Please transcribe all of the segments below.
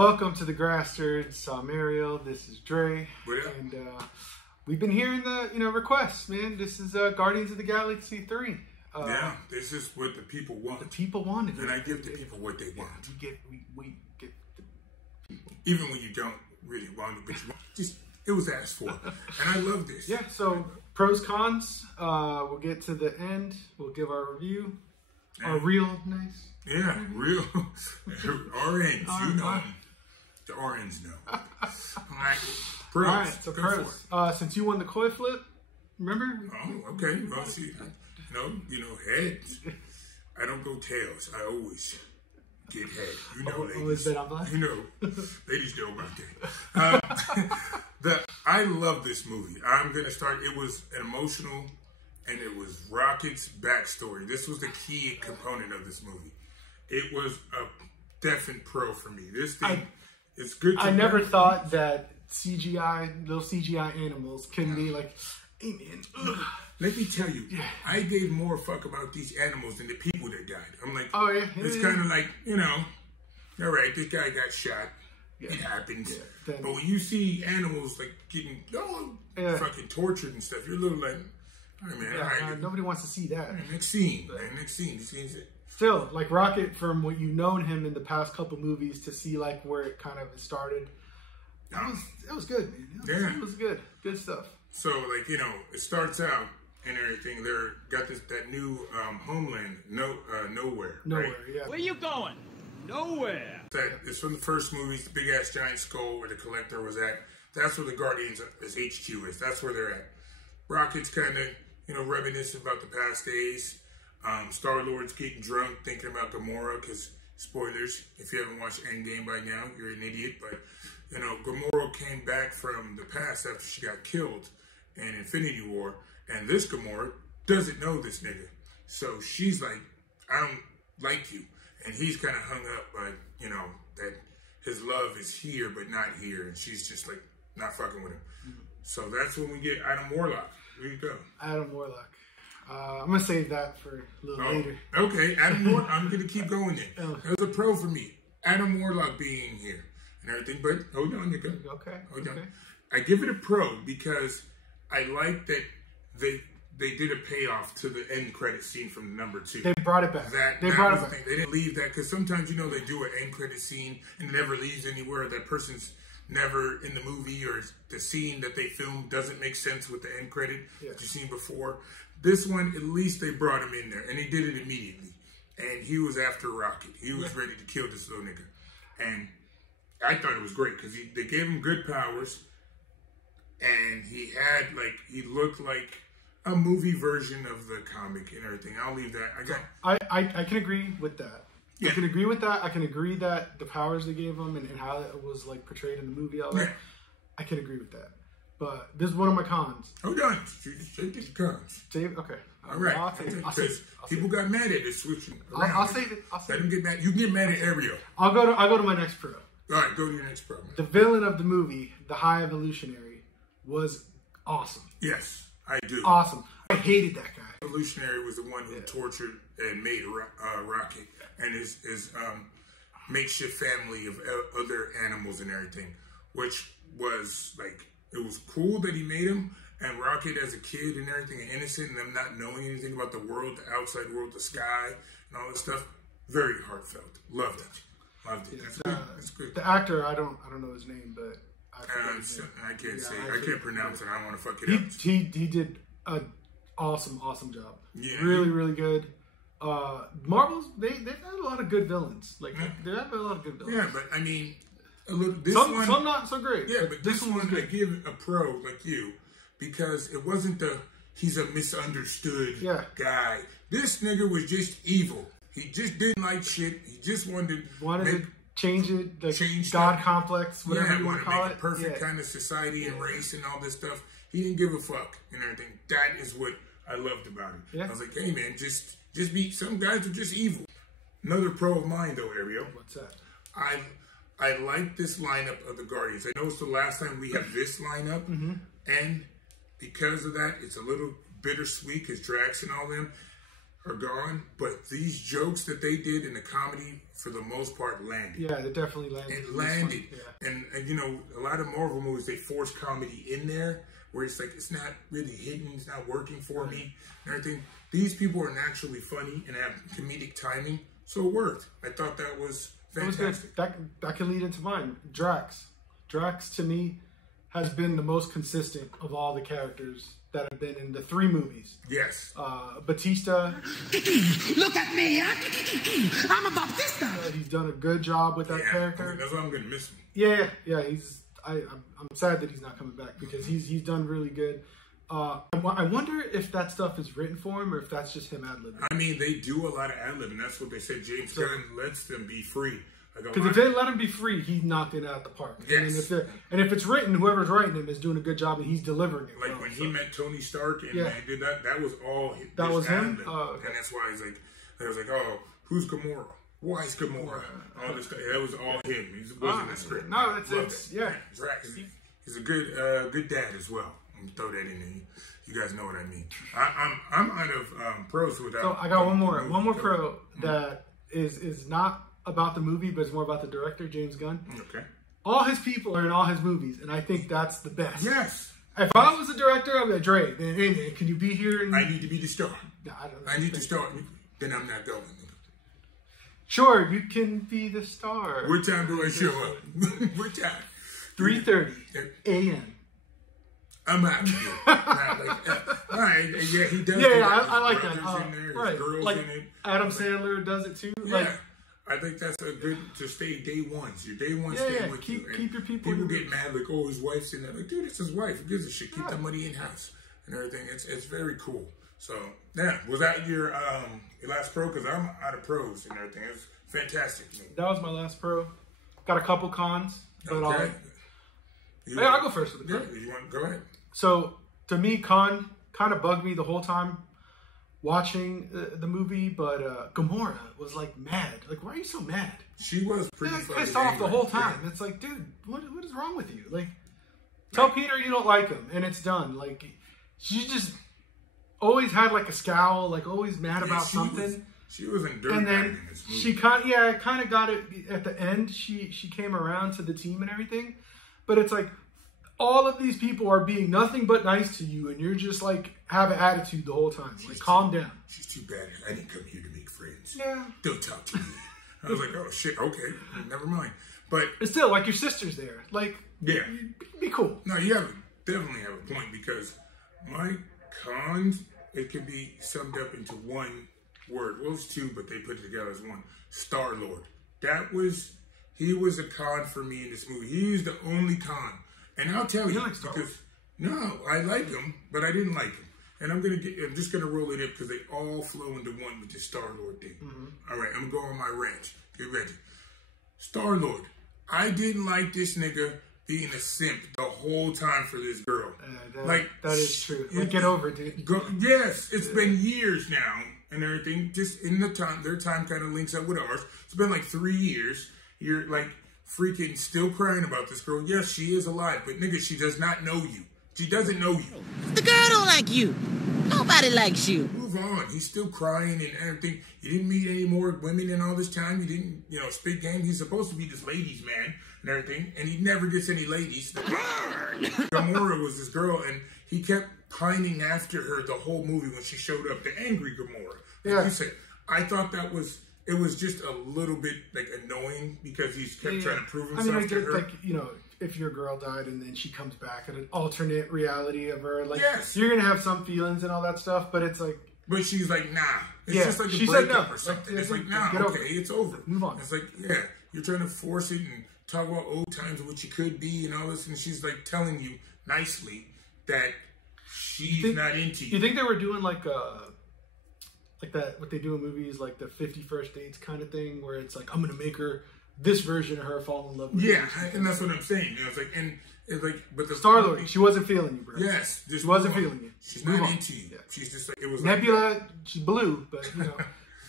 Welcome to the Grastards. I'm Ariel. This is Dre. Yeah. And we've been hearing the requests, man. This is Guardians of the Galaxy 3. Yeah, this is what the people want. The people wanted it. And I give the people what they want. We get the people. Even when you don't really want it, but you want, just it was asked for. And I love this. Yeah, so pros, cons. We'll get to the end. We'll give our review. Our real nice. Yeah, real orange. You know. The orange know. All right, pros. All right, so pros. Since you won the coin flip, remember? Oh, okay. Well, see, you know, heads. I don't go tails. I always get head. You know, ladies. Always bet on black? You know, ladies know about that. I love this movie. I'm gonna start. It was an emotional, and it was Rocket's backstory. This was the key component of this movie. It was a definite pro for me. This thing. It's good to I never thought that little CGI animals can be like, hey man. Ugh. Let me tell you, I gave more fuck about these animals than the people that died. I'm like, oh yeah, it's kind of like, you know, all right, this guy got shot. Yeah. It happens. Yeah. But when you see animals like getting fucking tortured and stuff, you're a little like, all right, man. Yeah, all right. Nobody wants to see that. Next scene, man. Next scene. This scene's it. Still, like Rocket, from what you've known him in the past couple movies, to see like where it kind of started, it was good, man. It was good stuff. So like, you know, it starts out and everything. They're got that new homeland, nowhere. Nowhere, right? yeah. Where you going? Nowhere. It's from the first movies, the big ass giant skull where the Collector was at. That's where the Guardians' HQ is. That's where they're at. Rocket's kind of, you know, reminiscing about the past days. Star-Lord's getting drunk thinking about Gamora, because, spoilers, if you haven't watched Endgame by now, you're an idiot, but, you know, Gamora came back from the past after she got killed in Infinity War, and this Gamora doesn't know this nigga. So she's like, I don't like you. And he's kind of hung up by, you know, that his love is here but not here, and she's just like, not fucking with him. So that's when we get Adam Warlock. There you go. Adam Warlock. I'm going to save that for a little later. Okay, Adam Warlock. I'm going to keep going there. That was a pro for me. Adam Warlock being here and everything. But hold on, nigga. Okay. Hold on. I give it a pro because I like that they did a payoff to the end credit scene from number 2. They brought it back. They brought it back. They didn't leave that, because sometimes, you know, they do an end credit scene and it never leaves anywhere. That person's never in the movie, or the scene that they filmed doesn't make sense with the end credit that you've seen before. This one, at least they brought him in there, and he did it immediately. And he was after Rocket. He was ready to kill this little nigga. And I thought it was great, because they gave him good powers, and he looked like a movie version of the comic and everything. I'll leave that. I can agree with that. Yeah. I can agree with that. I can agree that the powers they gave him and how it was like portrayed in the movie, all that. I can agree with that. But this is one of my cons. Hold on. Save the cons. Okay. All right. I'll save it. Because people got mad at it switching around. I'll save it. Let them get mad. You can get mad at Ariel. I'll go to my next pro. All right, go to your next pro. The villain of the movie, the High Evolutionary, was awesome. Yes, I do. Awesome. I hated that guy. Evolutionary was the one who tortured and made Rocket and his makeshift family of other animals and everything, which was like, it was cool that he made him, and Rocket as a kid and everything, and innocent, and them not knowing anything about the world, the outside world, the sky, and all this stuff. Very heartfelt. Loved it. Loved it. Yeah, That's good. The actor, I don't know his name, but I can't say. I can't pronounce it. I don't want to fuck it up. He did an awesome job. Yeah. Really good. Marvel's they've had a lot of good villains. Like they have a lot of good villains. Yeah, but I mean, a little. Some not so great. Yeah, but this one I give a pro like you, because it wasn't he's a misunderstood guy. This nigga was just evil. He just didn't like shit. He just wanted to change it, the God complex, whatever you want to call it. A perfect kind of society and race and all this stuff. He didn't give a fuck and everything. That is what I loved about it. Yeah. I was like, hey man, just be. Some guys are just evil. Another pro of mine though, Ariel. What's that? I like this lineup of the Guardians. I know it's the last time we have this lineup, and because of that, it's a little bittersweet because Drax and all them. are gone, but these jokes that they did in the comedy, for the most part, landed. Yeah, it definitely landed. It landed. Yeah. And you know, a lot of Marvel movies, they force comedy in there, where it's like, it's not really hitting, it's not working for me, and everything. These people are naturally funny and have comedic timing, so it worked. I thought that was fantastic. That can lead into mine. Drax, to me, has been the most consistent of all the characters that have been in the 3 movies. Yes. Batista. Look at me. I'm a Batista. He's done a good job with that character. I mean, that's why I'm going to miss him. Yeah. I'm sad that he's not coming back because he's done really good. I wonder if that stuff is written for him or if that's just him ad-libbing. I mean, they do a lot of ad-libbing. That's what they said. James Gunn lets them be free. Because if they let him be free, he knocked it out of the park. Yes. And if it's written, whoever's writing him is doing a good job and he's delivering it. Like when he met Tony Stark and they did that was all his that was him? And that's why he's like, they was like, oh, who's Gamora? Why is Gamora? All this stuff. That was all him. He wasn't a script. No, it's Drax. He's a good dad as well. I'm gonna throw that in there. You guys know what I mean. I'm out of pros without. So I got one more pro that is not about the movie, but it's more about the director, James Gunn. Okay. All his people are in all his movies, and I think that's the best. Yes. If I was a director, I'd be like, Dre, man, hey man, can you be here? I need to be the star. No, I need to start. Then I'm not going. Sure, you can be the star. What time do I show up? What time? 3:30 a.m. I'm out of here. All right, yeah, he does. Yeah, I like that. In there, right, girls like in it. Adam Sandler does it too. Yeah, Like, I think that's a good to stay day ones. Your day one stay with you. Keep your people. People get mad like, oh, his wife's in there. Like, dude, it's his wife. Who gives a shit? Keep the money in house and everything. It's very cool. So yeah, was that your last pro? Because I'm out of pros and everything. It's fantastic. That was my last pro. Got a couple cons, but okay. I'll go first with the Yeah, con. you want go ahead. So to me, con kind of bugged me the whole time watching the movie, but Gamora was like mad. Like, why are you so mad? She was pretty pissed off the whole time. It's like, dude, what is wrong with you? Like, tell Peter you don't like him, and it's done. Like, she just always had like a scowl, like always mad about something. She was in dirt. And then in this movie. she kind of got it at the end. She came around to the team and everything, but it's like all of these people are being nothing but nice to you, and you're just like have an attitude the whole time. Like, calm down. She's too bad. I didn't come here to make friends. Yeah. Don't talk to me. I was like, oh shit, okay, never mind. But it's still like your sister's there. Like, yeah, be cool. No, you definitely have a point, because my cons, it can be summed up into one word. Well, it's two, but they put it together as one. Star-Lord. He was a con for me in this movie. He was the only con. And I'll tell you, because no, I like him, but I didn't like him. And I'm just gonna roll it up because they all flow into one with this Star-Lord thing. Mm-hmm. All right, I'm going on my rant. Get ready. Star-Lord. I didn't like this nigga being a simp the whole time for this girl. That is true. Like, get over it, dude. Yes, it's been years now and everything. Just in the time, their time kind of links up with ours. It's been like 3 years. You're like freaking still crying about this girl. Yes, she is alive, but nigga, she does not know you. She doesn't know you. The girl don't like you. Nobody likes you. Move on. He's still crying and everything. You didn't meet any more women in all this time. You didn't, spit game. He's supposed to be this ladies' man and everything, and he never gets any ladies. Gamora was this girl, and he kept pining after her the whole movie when she showed up, the angry Gamora. Like you said, I thought it was just a little bit like annoying because he's kept trying to prove himself to her. Like, if your girl died and then she comes back at an alternate reality of her, like, yes, you're gonna have some feelings and all that stuff, but it's like, but she's like, nah, it's just like she a said breakup no. or something. Like, it's like, nah, okay, it's over. Move on. It's like, yeah, you're trying to force it and talk about old times and what you could be and all this, and she's like telling you nicely that she's not into you. You think they were doing like that, what they do in movies, like the 50 First Dates kind of thing, where it's like, I'm gonna make her this version of her fall in love with you. And that's what I'm saying. It's like, and it's like, but the Star-Lord, she wasn't feeling you, bro. Yes, she wasn't feeling you. She's not into you. Yeah. She's just like, it was Nebula. Like, she's blue, but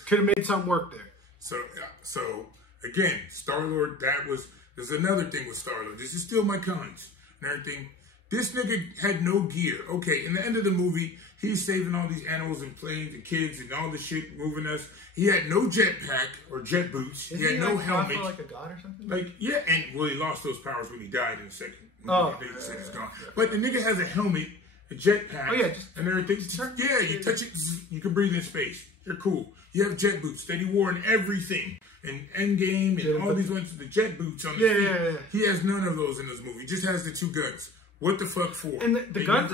could have made something work there. So again, Star-Lord. There's another thing with Star-Lord. This is still my cons and everything. This nigga had no gear. Okay, in the end of the movie, he's saving all these animals and planes and kids and all the shit moving us. He had no jetpack or jet boots. He had no helmet. Like a god or something? Like, yeah, and well, he lost those powers when he died in a second. Oh, they said he's gone. But the nigga has a helmet, a jetpack, and everything. Yeah, you touch it, you can breathe in space. You're cool. You have jet boots that he wore in everything. In Endgame and all these ones, the jet boots on the feet. Yeah. He has none of those in this movie. He just has the 2 guns. What the fuck for? And the guns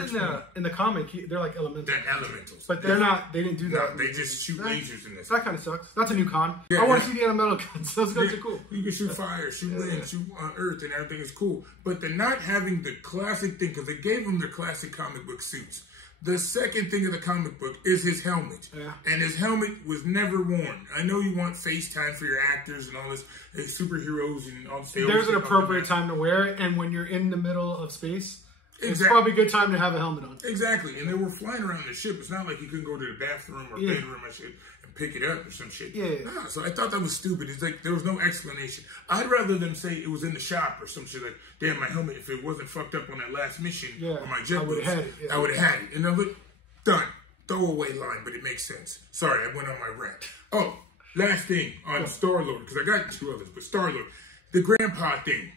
in the comic, they're like elementals. They're elementals. But they're not, they didn't do that. No, they just shoot lasers in this. That kind of sucks. That's a new con. Yeah, I want to see the elemental guns. Those guns are cool. You can shoot fire, shoot wind, shoot on earth, and everything is cool. But they're not having the classic thing, because they gave him their classic comic book suits. The second thing of the comic book is his helmet. Yeah. And his helmet was never worn. I know you want FaceTime for your actors and all this, superheroes and all this. There's an appropriate time to wear it, and when you're in the middle of space, it's probably a good time to have a helmet on. Exactly. And they were flying around the ship. It's not like you couldn't go to the bathroom or bedroom or shit and pick it up or some shit. Yeah. Nah, so I thought that was stupid. It's like there was no explanation. I'd rather them say it was in the shop or some shit like, damn, my helmet, if it wasn't fucked up on that last mission or my jet boots, I would have had it. And I'm like, done. Throwaway line, but it makes sense. Sorry, I went on my rant. Oh, last thing on Star-Lord, because I got 2 others, but Star-Lord. The grandpa thing.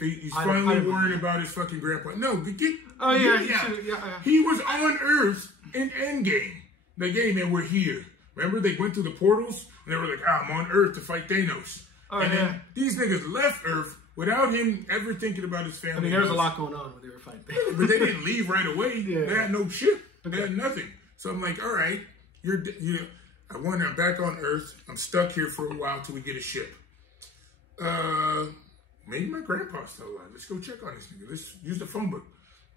He's finally worrying about his fucking grandpa. No, he was on Earth in Endgame. The game, and we're here. Remember, they went through the portals, and they were like, I'm on Earth to fight Thanos. Then these niggas left Earth without him ever thinking about his family. I mean, there was a lot going on when they were fighting. But they didn't leave right away. They had no ship. They had nothing. So I'm like, all right, I'm back on Earth. I'm stuck here for a while till we get a ship. Maybe my grandpa's still alive. Let's go check on this nigga. Let's use the phone book.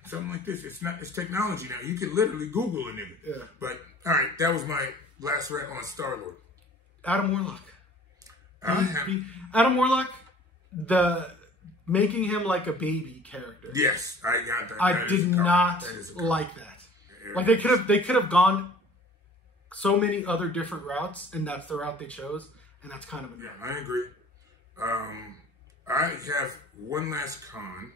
Something like this. It's technology now. You can literally Google a nigga. Yeah. But, all right, that was my last rant on Star-Lord. Adam Warlock. Adam Warlock, making him like a baby character. Yes, I got that. I did not like that. Like, they could have gone so many other different routes, and that's the route they chose, and that's kind of annoying. Yeah, I agree. I have one last con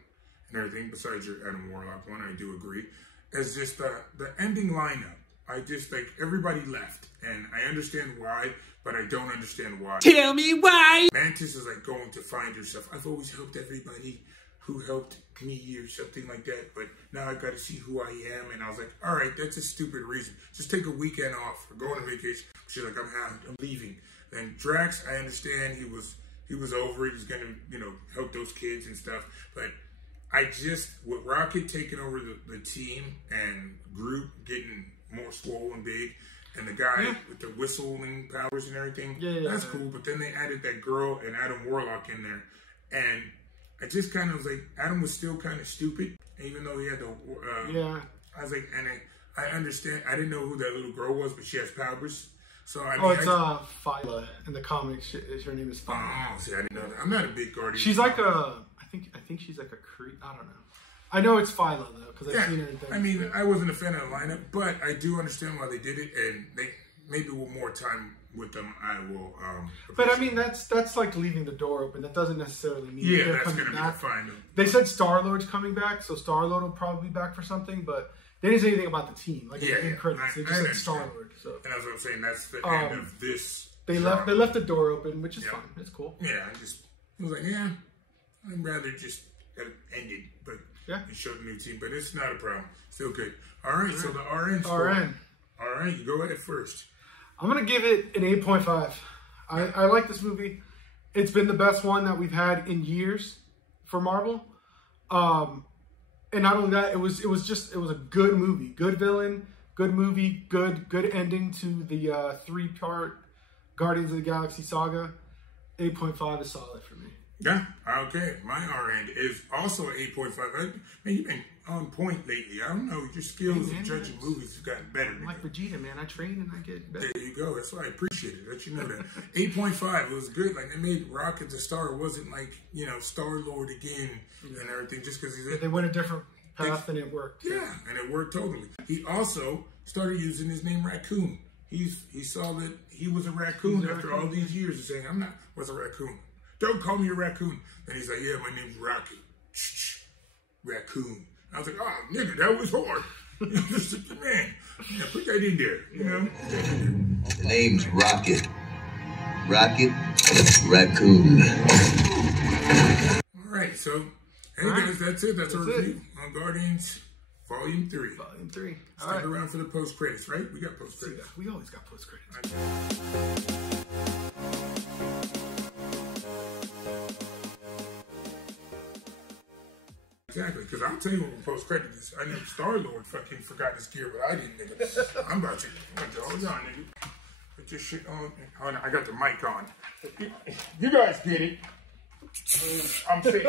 and everything besides your Adam Warlock one. I do agree. It's just the ending lineup. I just like everybody left, and I understand why, but I don't understand why. Tell me why. Mantis is like going to find herself. I've always helped everybody who helped me or something like that, but now I got to see who I am. And I was like, all right, that's a stupid reason. Just take a weekend off or go on a vacation. She's like, I'm leaving. And Drax, I understand he was over it. He's going to, help those kids and stuff. But I just, with Rocket taking over the team and Groot getting more swole and big, and the guy with the whistling powers and everything, that's cool. But then they added that girl and Adam Warlock in there. And I just kind of was like, Adam was still kind of stupid, even though he had the, I was like, and I understand. I didn't know who that little girl was, but she has powers. So I mean, it's Phyla in the comics. Her name is Phyla. Oh, see, I didn't know that. I'm not a big Guardian. She's like I think she's like a Cree. I don't know. I know it's Phyla though because I've seen her in things. I mean, I wasn't a fan of the lineup, but I do understand why they did it, and they maybe with more time with them, I will. But I mean, that's like leaving the door open. That doesn't necessarily mean they're that's coming gonna back. Be fine. They said Star-Lord's coming back, so Star-Lord will probably be back for something, but they didn't say anything about the team. Like in credits, they just said Star-Lord. So. And that's what I'm saying. That's the end of this. They left the door open, which is fine. It's cool. Yeah, I was like, I'd rather just have it ended, but you showed the new team. But it's not a problem. Still good. All right, so the RN score. RN. All right, you go ahead first. I'm gonna give it an 8.5. I like this movie. It's been the best one that we've had in years for Marvel. And not only that, it was a good movie, good villain, good movie, good ending to the 3-part Guardians of the Galaxy saga. 8.5 is solid for me. Yeah, okay. My RN is also an 8.5. Man, you've been on point lately. I don't know, your skills of judging movies have gotten better. I'm like Vegeta, man. I train and I get better. There you go. That's why I appreciate it. Let you know that. 8.5, it was good. Like, they made Rocket the star. It wasn't like, Star-Lord again and everything just because he's... They went a different path and it worked. Yeah, and it worked totally. He also started using his name Raccoon. He saw that he was a raccoon after all these years of saying, was a raccoon. Don't call me a raccoon. And he's like, yeah, my name's Rocket. Raccoon. I was like, oh, nigga, that was hard. Man, yeah, put that in there, you know? The name's Rocket. Rocket Raccoon. All right, so, hey guys, that's it. That's our review on Guardians Volume 3. Volume 3. Stick around for the post-credits, right? We got post-credits. We always got post-credits. Exactly, because I'll tell you what post-credit is. I know Star-Lord fucking forgot his gear, but I didn't, nigga. I'm about to hold on, nigga. Put your shit on. Hold on, I got the mic on. You guys get it. I'm safe.